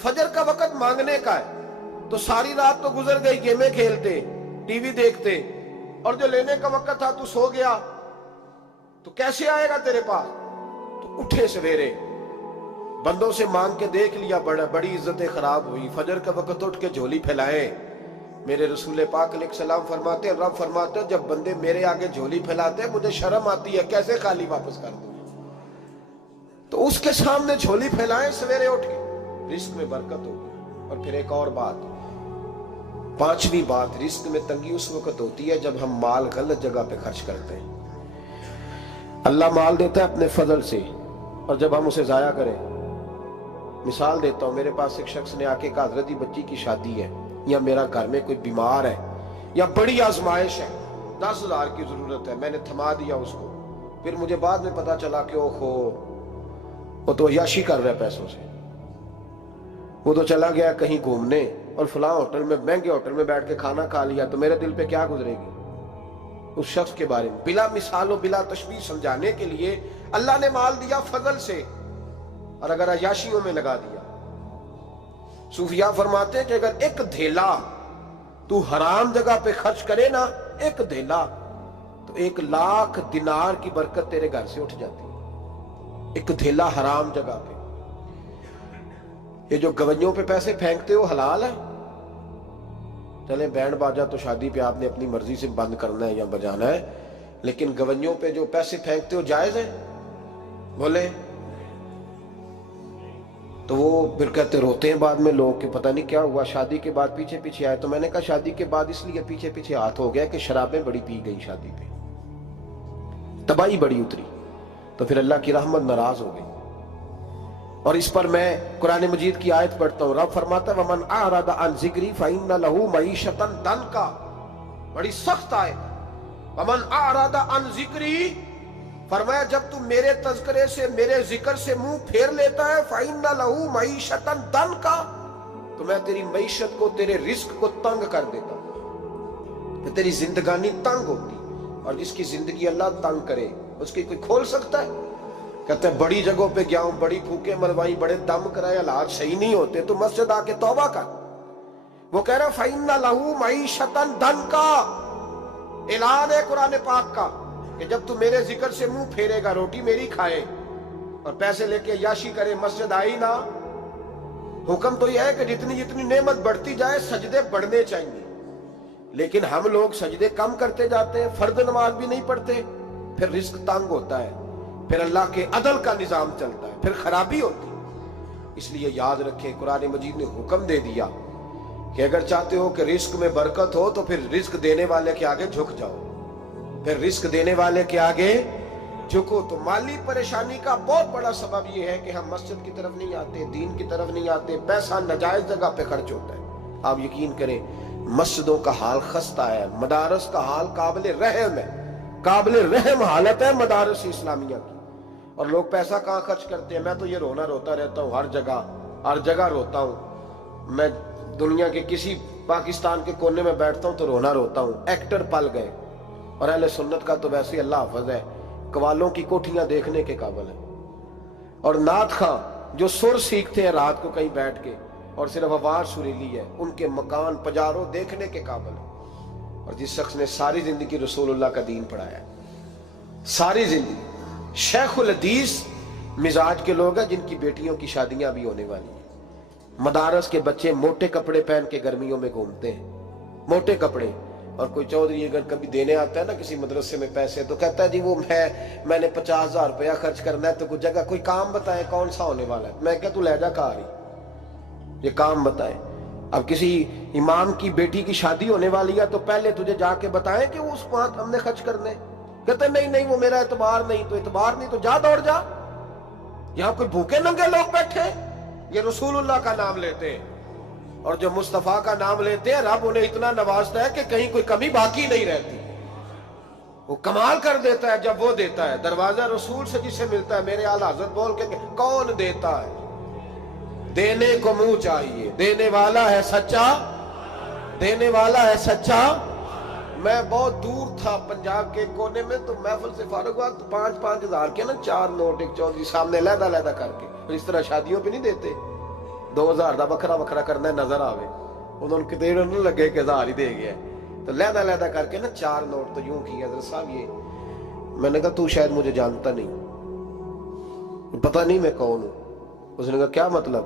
फजर का वक्त मांगने का है, तो सारी रात तो गुजर गई गेमें खेलते, टीवी देखते, और जो लेने का वक्त था तू सो गया, तो कैसे आएगा तेरे पास? तो उठे सवेरे, बंदों से मांग के देख लिया, बड़ी इज्जतें खराब हुई। फजर का वक्त उठ के झोली फैलाए। मेरे रसूल पाक अलैहिस्सलाम फरमाते हैं, रब फरमाते हैं, जब बंदे मेरे आगे झोली फैलाते हैं मुझे शर्म आती है, कैसे खाली वापस कर दूं। तो उसके सामने झोली फैलाएं सवेरे उठ के, रिस्क में बरकत होगी। और फिर एक और बात, पांचवी बात, रिस्क में तंगी उस वक्त होती है जब हम माल गलत जगह पे खर्च करते हैं। अल्लाह माल देता है अपने फजल से, और जब हम उसे जाया करें, मिसाल देता हूं, मेरे पास एक शख्स ने आके कहा, हजरत जी बच्ची की शादी है, या मेरा घर में कोई बीमार है, या बड़ी आजमाइश है, 10,000 की जरूरत है, मैंने थमा दिया उसको। फिर मुझे बाद में पता चला कि ओहो, वो तो अय्याशी कर रहा है पैसों से, वो तो चला गया कहीं घूमने और फलां होटल में, महंगे होटल में बैठ के खाना खा लिया, तो मेरे दिल पे क्या गुजरेगी उस शख्स के बारे में। बिला मिसाल और बिला तशबीह समझाने के लिए अल्लाह ने माल दिया फजल से, और अगर अय्याशियों में लगा दिया। सूफिया फरमाते हैं कि अगर एक धेला तू हराम जगह पे खर्च करे ना, एक धेला, तो 1,00,000 दिनार की बरकत तेरे घर से उठ जाती है। एक धेला हराम जगह पे। ये जो गवैयों पे पैसे फेंकते हो हलाल है? चले बैंड बाजा तो शादी पे आपने अपनी मर्जी से बंद करना है या बजाना है, लेकिन गवैयों पे जो पैसे फेंकते हो जायज है? बोले तो वो फिर कहते, रोते हैं बाद में लोग कि पता नहीं क्या हुआ, शादी के बाद पीछे पीछे आए। तो मैंने कहा शादी के बाद इसलिए पीछे पीछे हाथ हो गया कि शराबें बड़ी पी गई शादी पे, तबाही बड़ी उतरी, तो फिर अल्लाह की रहमत नाराज हो गई। और इस पर मैं कुरान मजीद की आयत पढ़ता हूं, रब फरमाता है, वमन आरादा अन ज़िक्री फइन्ना लहू मईशतन दनका, बड़ी सख्त आयत। वमन आरादा अन ज़िक्री, फरमाया जब तू मेरे तज़किरे से, मेरे जिक्र से मुंह फेर लेता है, फइन्ना लहू मईशतन दनका, तो मैं तेरी मईशत को, तेरे रिस्क को तंग कर देता हूं, तो तेरी जिंदगानी तंग होती। और जिसकी जिंदगी अल्लाह तंग करे उसकी कोई खोल सकता है? कहते हैं बड़ी जगहों पे गया हूं, बड़ी फूके मरवाई, बड़े दम कराए, हालात सही नहीं होते, तो मस्जिद आके तौबा कर। वो कह रहा फइन्ना लहू मईशतन दनका, ऐलान है कुरान पाक का कि जब तू मेरे जिक्र से मुंह फेरेगा, रोटी मेरी खाए और पैसे लेके अय्याशी करे, मस्जिद आई ना। हुक्म तो यह है कि जितनी जितनी नेमत बढ़ती जाए सजदे बढ़ने चाहिए, लेकिन हम लोग सजदे कम करते जाते हैं, फर्द नमाज भी नहीं पढ़ते, फिर रिस्क तंग होता है, फिर अल्लाह के अदल का निजाम चलता है, फिर खराबी होती है। इसलिए याद रखें, कुरान मजीद ने हुक्म दे दिया कि अगर चाहते हो कि रिस्क में बरकत हो तो फिर रिस्क देने वाले के आगे झुक जाओ, फिर रिस्क देने वाले के आगे झुको। तो माली परेशानी का बहुत बड़ा सबब यह है कि हम मस्जिद की तरफ नहीं आते, दीन की तरफ नहीं आते, पैसा नाजायज जगह पे खर्च होता है। आप यकीन करें, मस्जिदों का हाल खस्ता है, मदारस का हाल काबिल रहम है, काबिल रहम हालत है मदारस इस्लामिया की। और लोग पैसा कहाँ खर्च करते हैं? मैं तो ये रोना रोता रहता हूँ, हर जगह रोता हूँ। मैं दुनिया के किसी पाकिस्तान के कोने में बैठता हूँ तो रोना रोता हूँ। एक्टर पल गए, और अहले सुन्नत का तो वैसे अल्लाह हाफ़िज़ है, कवालों की कोठियां देखने के काबिल है। और नात खां जो सुर सीखते हैं रात को कहीं बैठ के और सिर्फ आवाज सुरीली है, उनके मकान पजारों देखने के काबिल है। और जिस शख्स ने सारी जिंदगी रसूलुल्लाह का दीन पढ़ाया, सारी जिंदगी, शेखुल हदीस मिजाज के लोग हैं जिनकी बेटियों की शादियां भी होने वाली हैं। मदारस के बच्चे मोटे कपड़े पहन के गर्मियों में घूमते हैं, मोटे कपड़े। और कोई चौधरी अगर कभी देने आता है ना किसी मदरसे में पैसे, तो कहता है जी वो मैंने 50,000 रुपया खर्च करना है, तो कुछ जगह कोई काम बताए कौन सा होने वाला है। मैं क्या तू ले जा कार ही, ये काम बताए। अब किसी इमाम की बेटी की शादी होने वाली है तो पहले तुझे जाके बताएं कि वो उस वहां हमने खर्च करने। कहते नहीं नहीं वो मेरा एतबार नहीं, तो एतबार नहीं तो जा दौड़ जा। यहां कोई भूखे नंगे लोग बैठे, ये रसूलुल्लाह का नाम लेते हैं, और जो मुस्तफा का नाम लेते हैं रब उन्हें इतना नवाजता है कि कहीं कोई कमी बाकी नहीं रहती। वो कमाल कर देता है जब वो देता है। दरवाजा रसूल से जिसे मिलता है, मेरे आला हज़रत बोल के कौन देता है? देने को मुंह चाहिए, देने वाला है सच्चा, देने वाला है सच्चा। मैं बहुत दूर था पंजाब के कोने में, तो महफिल से फारूक हुआ तो 5-5 हज़ार के ना 4 नोट एक चौधरी सामने लहदा लहदा करके, और इस तरह शादियों पे नहीं देते। 2000 ਦਾ ਵੱਖਰਾ ਵੱਖਰਾ ਕਰਨਾ ਨਜ਼ਰ ਆਵੇ, उन्होंने कितने न लगे कि 1000 ही दे गया। तो लहदा लहदा करके ना 4 नोट तो यूं किया हज़रत साहब ये। मैंने कहा तू शायद मुझे जानता नहीं, पता नहीं मैं कौन हूँ। उसने कहा क्या मतलब?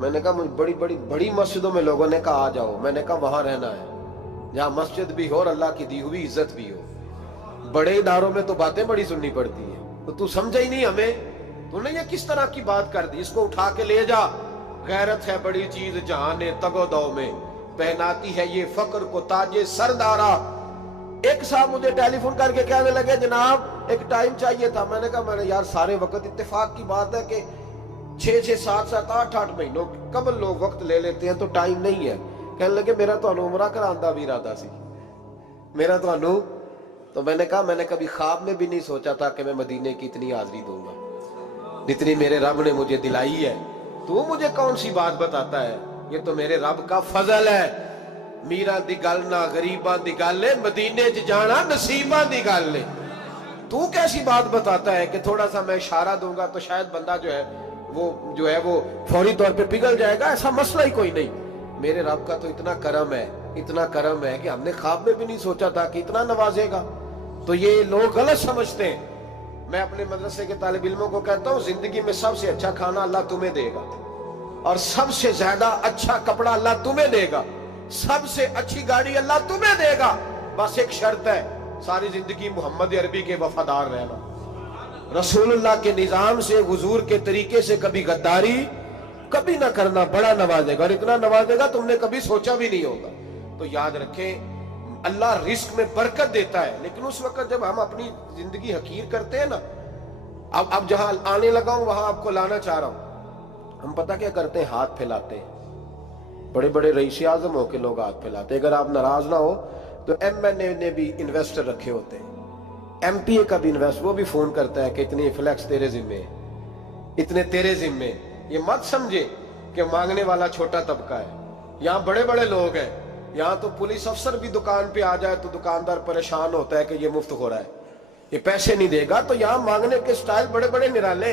मैंने कहा मुझे बड़ी बड़ी बड़ी मस्जिदों में लोगों ने कहा आ जाओ, मैंने कहा वहां रहना है जहाँ मस्जिद भी हो और अल्लाह की दी हुई इज्जत भी हो। बड़े इदारों में तो बातें बड़ी सुननी पड़ती है, तो तू समझा ही नहीं हमें, तूने ये किस तरह की बात कर दी? इसको उठा के ले जा। गैरत है बड़ी चीज जहां ने तगोदौ में, पहनाती है ये फक्र को ताजे सरदारा। एक साहब मुझे टेलीफोन करके कहने लगे जनाब एक टाइम चाहिए था। मैंने कहा मैंने यार सारे वक्त इत्तेफाक की बात है कि 6-6 7-7 8-8 महीनों कबल लोग वक्त ले लेते हैं तो टाइम नहीं है। कहने लगे मेरा तो उमरा करांदा भी इरादा सी, मेरा तो मैंने कहा मैंने कभी ख्वाब में भी नहीं सोचा था कि मैं मदीने की इतनी हाजिरी दूंगा जितनी मेरे रब ने मुझे दिलाई है। तू मुझे कौन सी बात बताता है? ये तो मेरे रब का फजल है। मीरा दी गल ना गरीबां दी गल है, मदीने च जाना नसीबां दी गल है। तू कैसी बात बताता है कि थोड़ा सा मैं इशारा दूंगा तो शायद बंदा जो है वो फौरी तौर पे पिघल जाएगा? ऐसा मसला ही कोई नहीं। मेरे रब का तो इतना करम है, इतना करम है कि हमने ख्वाब में भी नहीं सोचा था कि इतना नवाजेगा। तो ये लोग गलत समझते हैं। मैं अपने मदरसे के तालिब इल्मों को कहता हूँ जिंदगी में सबसे अच्छा खाना अल्लाह तुम्हें देगा और सबसे ज्यादा अच्छा कपड़ा अल्लाह तुम्हें देगा, सबसे अच्छी गाड़ी अल्लाह तुम्हें देगा। बस एक शर्त है, सारी जिंदगी मोहम्मद अरबी के वफादार रहना, रसूलुल्लाह के निजाम से हुजूर के तरीके से कभी गद्दारी कभी ना करना। बड़ा नवाजेगा और इतना नवाजेगा तुमने कभी सोचा भी नहीं होगा। तो याद रखें अल्लाह रिस्क में बरकत देता है, लेकिन उस वक्त जब हम अपनी जिंदगी हकीर करते हैं ना, अब जहां आने लगा हूं वहां आपको लाना चाह रहा हूं। हम पता क्या करते हैं? हाथ फैलाते हैं। बड़े बड़े रईस आजम होके लोग हाथ फैलाते हैं। अगर आप नाराज ना हो तो MNA ने भी इन्वेस्टर रखे होते हैं, MPA का भी इन्वेस्ट, वो भी फोन करता है कि इतनी फ्लैक्स तेरे जिम्मे, इतने तेरे जिम्मे। ये मत समझे कि मांगने वाला छोटा तबका है। यहाँ बड़े बड़े लोग हैं। यहाँ तो पुलिस अफसर भी दुकान पे आ जाए तो दुकानदार परेशान होता है कि ये मुफ्त हो रहा है, ये पैसे नहीं देगा। तो यहाँ मांगने के स्टाइल बड़े बड़े निराले,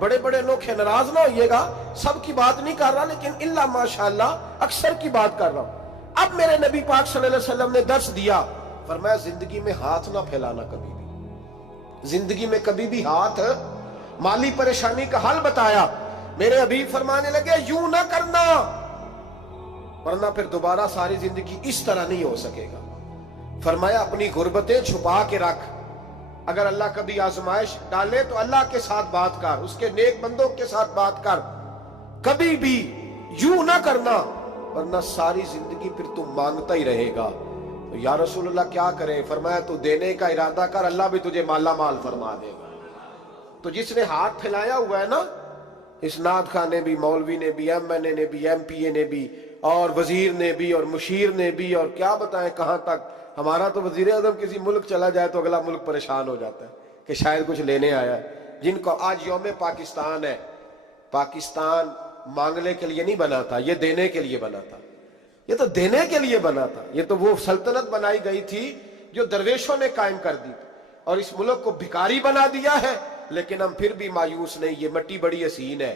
बड़े बड़े अनोखे। नाराज ना होइएगा, सबकी बात नहीं कर रहा, लेकिन इल्ला माशाअल्लाह अक्सर की बात कर रहा हूं। अब मेरे नबी पाक सल्लल्लाहु अलैहि वसल्लम ने दर्श दिया, फरमाया जिंदगी में हाथ ना फैलाना कभी भी, जिंदगी में कभी भी हाथ। माली परेशानी का हल बताया। मेरे हबीब फरमाने लगे यूं ना करना वरना फिर दोबारा सारी जिंदगी इस तरह नहीं हो सकेगा। फरमाया अपनी गुर्बतें छुपा के रख, अगर अल्लाह कभी आजमाइश डाले तो अल्लाह के साथ बात कर, उसके नेक बंदों के साथ बात कर, कभी भी यूं ना करना वरना सारी जिंदगी फिर तू मांगता ही रहेगा। तो या रसूलुल्लाह क्या करें? फरमाया तू देने का इरादा कर, अल्लाह भी तुझे माला माल फरमा देगा। तो जिसने हाथ फैलाया हुआ है ना, इस नाथ खान ने भी, मौलवी ने भी, MNA ने भी, MPA ने भी, और वजीर ने भी, और मुशीर ने भी, और क्या बताएं कहां तक। हमारा तो वजीर आजम किसी मुल्क चला जाए तो अगला मुल्क परेशान हो जाता है कि शायद कुछ लेने आया है। जिनको आज यौम पाकिस्तान है, पाकिस्तान मांगने के लिए नहीं बना था, ये देने के लिए बना था। ये तो देने के लिए बना था। ये तो वो सल्तनत बनाई गई थी जो दरवेशों ने कायम कर दी और इस मुल्क को भिखारी बना दिया है। लेकिन हम फिर भी मायूस नहीं, ये मिट्टी बड़ी हसीन है।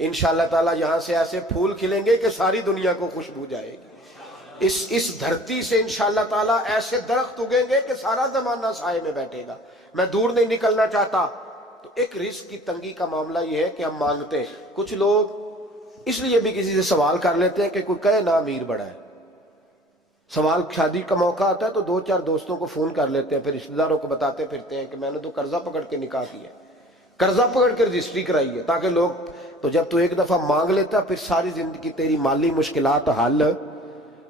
इंशाअल्लाह ताला यहां से ऐसे फूल खिलेंगे कि सारी दुनिया को खुशबू जाएगी। इस धरती से इंशाअल्लाह ताला ऐसे दरख्त उगेंगे कि सारा जमाना साए में बैठेगा। मैं दूर नहीं निकलना चाहता। तो एक रिस्क की तंगी का मामला यह है कि हम मांगते हैं। कुछ लोग इसलिए भी किसी से सवाल कर लेते हैं कि कोई कहे ना अमीर बड़ा है। सवाल शादी का मौका आता है तो 2-4 दोस्तों को फोन कर लेते हैं, फिर रिश्तेदारों को बताते फिरते हैं कि मैंने तो कर्जा पकड़ के निकाह किया, कर्जा पकड़ के रजिस्ट्री कराई है, ताकि लोग। तो जब तू एक दफा मांग लेता फिर सारी जिंदगी तेरी माली मुश्किलात हल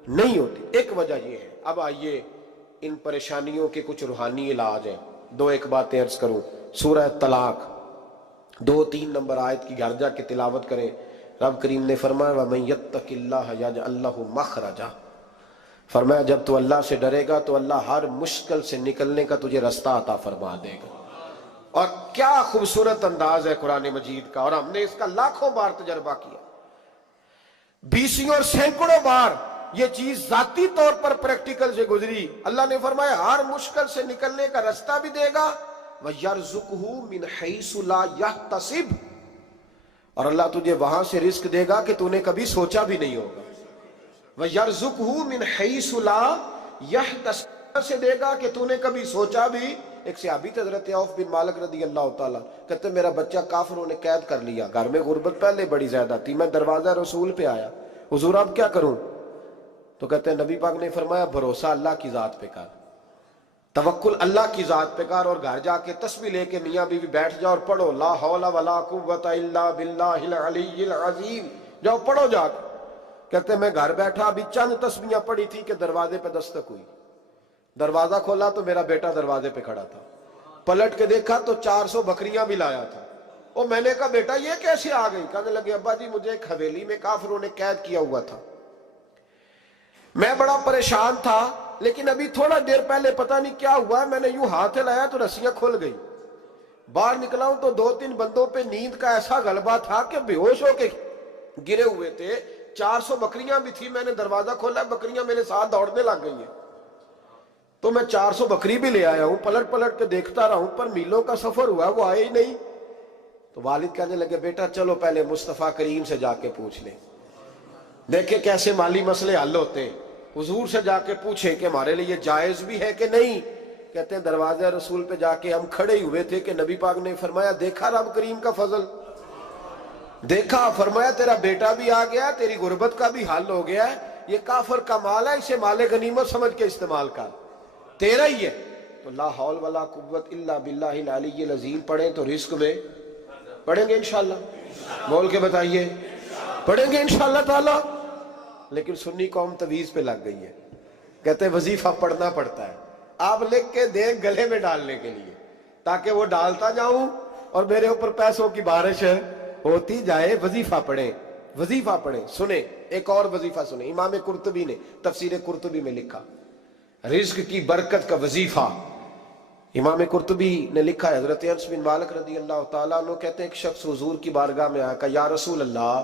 नहीं होती। एक वजह यह है। अब आइए इन परेशानियों के कुछ रूहानी इलाज हैं। 2-1 बातें अर्ज करूं। सूरह तलाक 2-3 नंबर आयत की घर जाके तिलावत करें। रब करीम ने फरमाया वमन यत्तकिल्लाह यजअल लहु मखरजा, फरमाया जब तू अल्लाह से डरेगा तो अल्लाह हर मुश्किल से निकलने का तुझे रास्ता अता फरमा देगा। और क्या खूबसूरत अंदाज है कुरान मजीद का, और हमने इसका लाखों बार तजर्बा किया, 20 और सैकड़ों बार ये चीज जाती तौर पर प्रैक्टिकल से गुजरी। अल्लाह ने फरमाया हर मुश्किल से निकलने का रास्ता भी देगा, वयरज़ुक़हु मिन हैसु ला यहतसिब, اور اللہ تجھے وہاں سے رزق دے گا کہ تُونے کبھی سوچا بھی نہیں ہوگا. وَيَرْزُقْهُ مِنْ حَيْثُ لَا يَحْتَسِبُ سے دے گا کہ تُونے کبھی سوچا بھی. ایک صحابی تھے حضرت عوف بن مالک رضی اللہ تعالیٰ، کہتے میرا بچہ کافروں نے قید کر لیا، گھر میں غربت پہلے بڑی زیادہ تھی، میں دروازہ رسول پہ آیا، حضور اب کیا کروں؟ تو کہتے ہیں نبی پاک نے فرمایا بھروسہ اللہ کی ذات پہ کر، توکل اللہ کی ذات پہ کر، اور گھر جا کے تسبیح لے کے میاں بیوی بیٹھ جاؤ اور پڑھو لا حول ولا قوت الا باللہ العلی العظیم، جاؤ پڑھو جا کے. کہتے میں گھر بیٹھا ابھی چند تسبیحاں پڑھی تھی کہ دروازے پہ دستک ہوئی، دروازہ کھولا تو میرا بیٹا دروازے پہ کھڑا تھا، پلٹ کے دیکھا تو 400 بکریاں بھی لایا تھا. اور میں نے کہا بیٹا یہ کیسے آ گئی؟ کہنے لگے ابا جی مجھے ایک حویلی میں کافروں نے قید کیا ہوا تھا، میں بڑا پریشان تھا، لیکن ابھی تھوڑا دیر پہلے پتہ نہیں کیا ہوا ہے، میں نے یوں ہاتھ ہلایا تو رسیاں کھل گئی، باہر نکلا ہوں تو 2-3 بندوں پہ نیند کا ایسا غلبہ تھا کہ بے ہوش ہو کے گرے ہوئے تھے. 400 بکریاں بھی تھی، میں نے دروازہ کھولا، بکریاں میرے ساتھ دوڑنے لگ گئی ہیں، تو میں 400 بکری بھی لے آیا ہوں، پلٹ پلٹ کے دیکھتا رہا ہوں، پر میلوں کا سفر ہوا وہ آئے ہی نہیں. تو والد کہنے لگے بیٹا چلو پہلے مصطفیٰ کریم سے جا کے پوچھ لیں، دیکھیں کیسے مالی مسئلے حل ہوتے ہیں. حضور سے جا کے پوچھیں کہ ہمارے لیے جائز بھی ہے کہ نہیں. کہتے ہیں دروازہ رسول پہ جا کے ہم کھڑے ہوئے تھے کہ نبی پاک نے فرمایا دیکھا رب کریم کا فضل، دیکھا، فرمایا تیرا بیٹا بھی آ گیا، تیری غربت کا بھی حل ہو گیا ہے، یہ کافر کا مال ہے، اسے مال غنیمت سمجھ کے استعمال کر، تیرا ہی ہے. تو لا حول ولا قوت الا باللہ العلی العظیم پڑھیں تو رزق میں پڑھیں گے انشاءاللہ، بول کے بتائیے پڑھیں گے انشاءاللہ تعالی. لیکن سنی قوم تویز پہ لگ گئی ہے، کہتے ہیں وظیفہ پڑھنا پڑتا ہے، آپ لکھ کے دیں گلے میں ڈالنے کے لیے تاکہ وہ ڈالتا جاؤں اور میرے اوپر پیسوں کی بارش ہوتی جائے. وظیفہ پڑھیں، وظیفہ پڑھیں. سنیں ایک اور وظیفہ سنیں، امام قرطبی نے تفسیر قرطبی میں لکھا رزق کی برکت کا وظیفہ. امام قرطبی نے لکھا ہے حضرت انس بن مالک رضی اللہ تعالیٰ عنہ کہتے ہیں ایک شخص حضور کی بارگاہ میں آیا، کہا یا رسول اللہ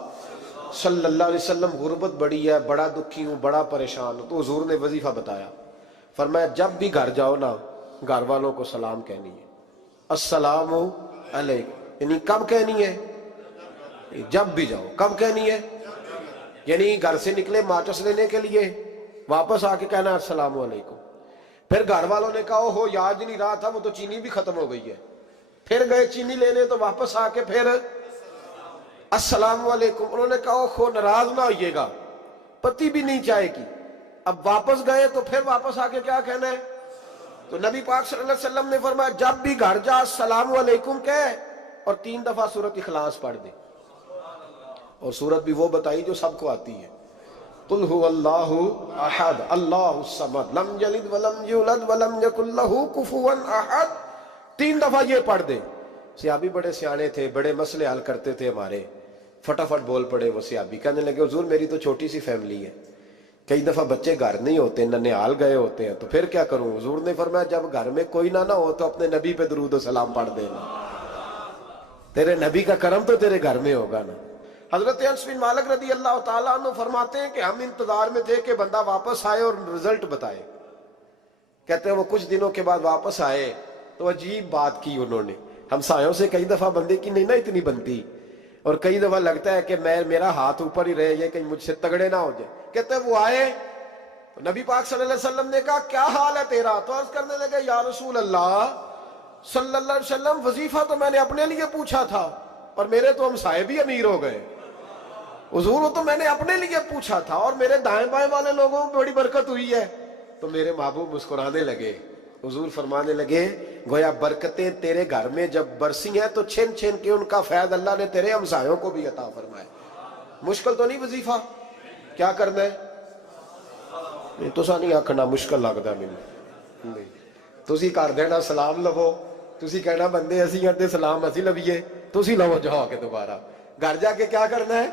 صلی اللہ علیہ وسلم غربت بڑی ہے، بڑا دکھی ہوں، بڑا پریشان ہوں. تو حضور نے وظیفہ بتایا، فرمایا جب بھی گھر جاؤ نا گھر والوں کو سلام کہنی ہے، السلام علیکم. یعنی کب کہنی ہے؟ جب بھی جاؤ. کب کہنی ہے؟ یعنی گھر سے نکلے ماچس لینے کے لیے، واپس آ کے کہنا السلام علیکم. پھر گھر والوں نے کہا ہو یاد نہیں رہا تھا، وہ تو چینی بھی ختم ہو گئی ہے. پھر گئے چینی لینے تو واپس آ کے پھر السلام علیکم. انہوں نے کہا خو ناراض نہ ہوئیے گا، پتی بھی نہیں چائے کی. اب واپس گئے تو پھر واپس آ کے کیا کہنا ہے؟ تو نبی پاک صلی اللہ علیہ وسلم نے فرمایا جب بھی گھر جا السلام علیکم کہے اور 3 دفعہ سورۃ اخلاص پڑھ دے. اور سورت بھی وہ بتائی جو سب کو آتی ہے، قل هو اللہ احد اللہ الصمد لم یلد ولم یولد ولم یکن لہ کفوا احد. 3 دفعہ یہ پڑھ دے. صحابی بڑے سیانے تھے، بڑے مسئلے حل کرتے تھے ہمارے، فٹافٹ بول پڑے وہ صحابی. کہنے لگے حضور میری تو چھوٹی سی فیملی ہے، کئی دفعہ بچے گھر نہیں ہوتے، ننیال گئے ہوتے ہیں، تو پھر کیا کروں؟ حضور نے فرمایا جب گھر میں کوئی نہ ہو تو اپنے نبی پہ درود و سلام پڑھ دینا، تیرے نبی کا کرم تو تیرے گھر میں ہوگا نا. حضرت انس بن مالک رضی اللہ تعالیٰ عنہ فرماتے ہیں کہ ہم انتظار میں تھے کہ بندہ واپس آئے اور رزلٹ بتائے. کہتے ہیں وہ کچھ دنوں کے بعد واپس آئے تو عجیب بات کی انہوں نے. ہمسایوں سے کئی دفعہ بندے کی نہیں نا اتنی بنتی، اور کئی دفعہ لگتا ہے کہ میرا ہاتھ اوپر ہی رہے، یہ کہیں مجھ سے تگڑے نہ ہو جائے. کہتے ہیں وہ آئے تو نبی پاک صلی اللہ علیہ وسلم نے کہا کیا حال ہے تیرا؟ تو عرض کرنے لگے یا رسول اللہ صلی اللہ علیہ وسلم وظیفہ تو میں نے اپنے لیے پوچھا تھا اور میرے تو ہمسائے بھی امیر ہو گئے. حضور وہ تو میں نے اپنے لیے پوچھا تھا اور میرے دائیں بائیں والے لوگوں کو بڑی برکت ہوئی ہے. تو میرے محبوب مسکرانے لگے. حضور فرمانے لگے گویا برکتیں تیرے گھر میں جب برسی ہیں تو چھن چھن کے ان کا فیض اللہ نے تیرے ہمسایوں کو بھی عطا فرمائے. مشکل تو نہیں وظیفہ؟ کیا کرنا ہے؟ نہیں تو سا نہیں آکھنا مشکل لگتا ہے مجھے. تسی کر دینا سلام لو، تسی کہنا بندے اسی ہیں تے سلام اسی لویے، تسی لو جاؤ کے دوبارہ. گھر جا کے کیا کرنا ہے؟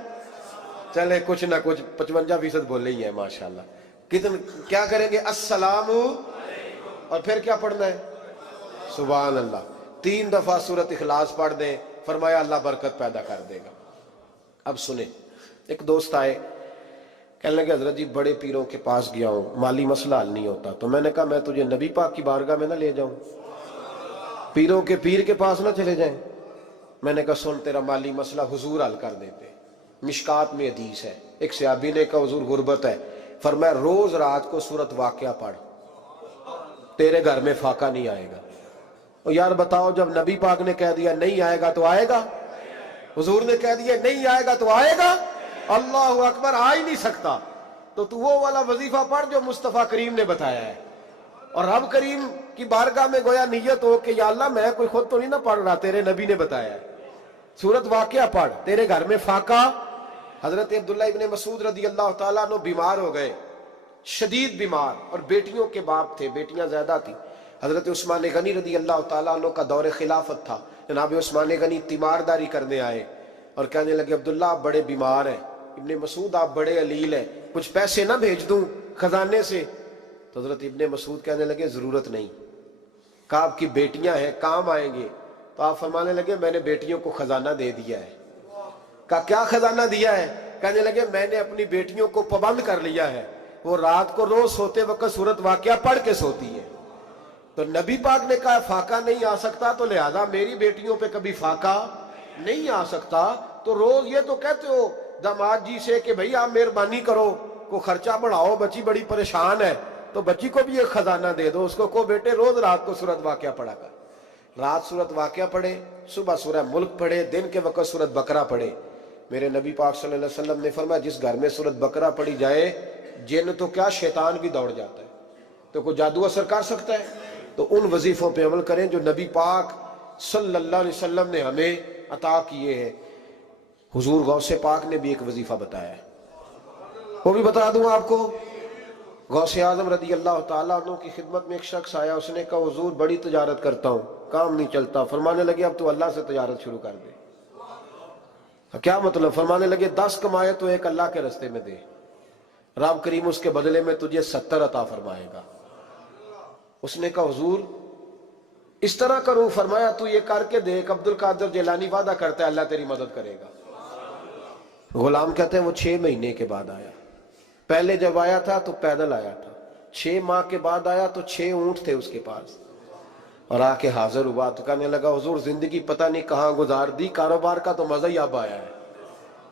چلے کچھ نہ کچھ 55% بولے ہی ہیں ماشاءاللہ. کیا کریں گے؟ السلام، اور پھر کیا پڑھنا ہے؟ سبحان اللہ. 3 دفعہ سورۃ اخلاص پڑھ دیں، فرمایا اللہ برکت پیدا کر دے گا. اب سنیں، ایک دوست آئے، کہنے لگے حضرت جی بڑے پیروں کے پاس گیا ہوں، مالی مسئلہ حل نہیں ہوتا. تو میں نے کہا میں تجھے نبی پاک کی بارگاہ میں نہ لے جاؤں؟ پیروں کے پیر کے پاس نہ چلے جائیں؟ میں نے کہا سن تیرا مالی مسئلہ حضور حل کر دیتے. مشکات میں حدیث ہے, ایک صحابی نے کہا حضور غربت ہے, فرمایا روز رات کو سورت واقعہ پڑھ, تیرے گھر میں فاقہ نہیں آئے گا. اور یار بتاؤ, جب نبی پاک نے کہہ دیا نہیں آئے گا تو آئے گا, حضور نے کہہ دیا نہیں آئے گا تو آئے گا, اللہ اکبر, آ ہی نہیں سکتا. تو وہ والا وظیفہ پڑھ جو مصطفیٰ کریم نے بتایا ہے, اور رب کریم کی بارگاہ میں گویا نیت ہو کہ یا اللہ میں کوئی خود تو نہیں نہ پڑھ رہا, تیرے نبی نے بتایا ہے, سورت واقعہ پڑھ, تیرے گھر میں فاقہ. حضرت عبداللہ ابن مسعود رضی اللہ تعالیٰ عنہ بیمار ہو گئے, شدید بیمار, اور بیٹیوں کے باپ تھے, بیٹیاں زیادہ تھیں. حضرت عثمان غنی رضی اللہ تعالیٰ عنہ کا دور خلافت تھا. جناب عثمان غنی تیمارداری کرنے آئے اور کہنے لگے عبداللہ آپ بڑے بیمار ہیں, ابن مسعود آپ بڑے علیل ہیں, کچھ پیسے نہ بھیج دوں خزانے سے؟ تو حضرت ابن مسعود کہنے لگے ضرورت نہیں, کہا آپ کی بیٹیاں ہیں کام آئیں گے. تو آپ فرمانے لگے میں نے بیٹیوں کو خزانہ دے دیا ہے. کہا کیا خزانہ دیا ہے؟ کہنے لگے میں نے اپنی بیٹیوں کو پابند کر لیا ہے, وہ رات کو روز سوتے وقت سورت واقعہ پڑھ کے سوتی ہے. تو نبی پاک نے کہا فاقہ نہیں آ سکتا, تو لہذا میری بیٹیوں پہ کبھی فاقہ نہیں آ سکتا. تو روز یہ تو کہتے ہو داماد جی سے کہ بھئی آپ مہربانی کرو, کو خرچہ بڑھاؤ, بچی بڑی پریشان ہے, تو بچی کو بھی ایک خزانہ دے دو, اس کو بیٹے روز رات کو سورت واقعہ پڑھا کر. رات سورت واقعہ پڑھے, صبح سورہ ملک پڑھے, دن کے وقت سورت بقرہ پڑھے. میرے نبی پاک صلی اللہ علیہ وسلم نے فرمایا جس گھر میں سورت بقرہ پڑھی جائے, جن تو کیا شیطان بھی دوڑ جاتا ہے. تو کوئی جادو اثر کر سکتا ہے؟ تو ان وظیفوں پہ عمل کریں جو نبی پاک صلی اللہ علیہ وسلم نے ہمیں عطا کیے ہیں. حضور غوث پاک نے بھی ایک وظیفہ بتایا ہے, وہ بھی بتا دوں آپ کو. غوث اعظم رضی اللہ تعالیٰ عنہ کی خدمت میں ایک شخص آیا, اس نے کہا حضور بڑی تجارت کرتا ہوں, کام نہیں چلتا. فرمانے لگے اب تو اللہ سے تجارت شروع کر دے. کیا مطلب؟ فرمانے لگے 10 کمائے تو ایک اللہ کے رستے میں دے, رب کریم اس کے بدلے میں تجھے 70 عطا فرمائے گا. اس نے کہا حضور اس طرح کروں؟ فرمایا تو یہ کر کے دیکھ, عبد القادر جیلانی وعدہ کرتا ہے اللہ تیری مدد کرے گا. غلام کہتے ہیں وہ 6 مہینے کے بعد آیا. پہلے جب آیا تھا تو پیدل آیا تھا, 6 ماہ کے بعد آیا تو 6 اونٹ تھے اس کے پاس, اور آ کے حاضر ہوا تو کہنے لگا حضور زندگی پتہ نہیں کہاں گزار دی, کاروبار کا تو مزہ ہی اب آیا ہے,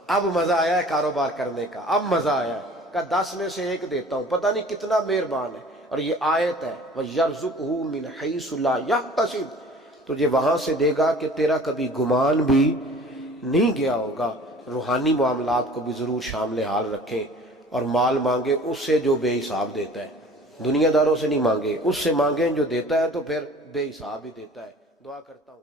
اب مزہ آیا ہے کاروبار کرنے کا, اب مزہ آیا ہے. کہ 10 میں سے 1 دیتا ہوں, پتہ نہیں کتنا مہربان ہے. اور یہ آیت ہے وَيَرْزُقْهُ مِنْ حَيْثُ لَا يَحْتَسِبُ, تجھے وہاں سے دے گا کہ تیرا کبھی گمان بھی نہیں گیا ہوگا. روحانی معاملات کو بھی ضرور شامل حال رکھیں, اور مال مانگے اس سے جو بے حساب دیتا ہے, دنیا داروں سے نہیں مانگے, اس سے مانگیں جو دیتا ہے تو پھر بے حساب ہی دیتا ہے. دعا کرتا ہوں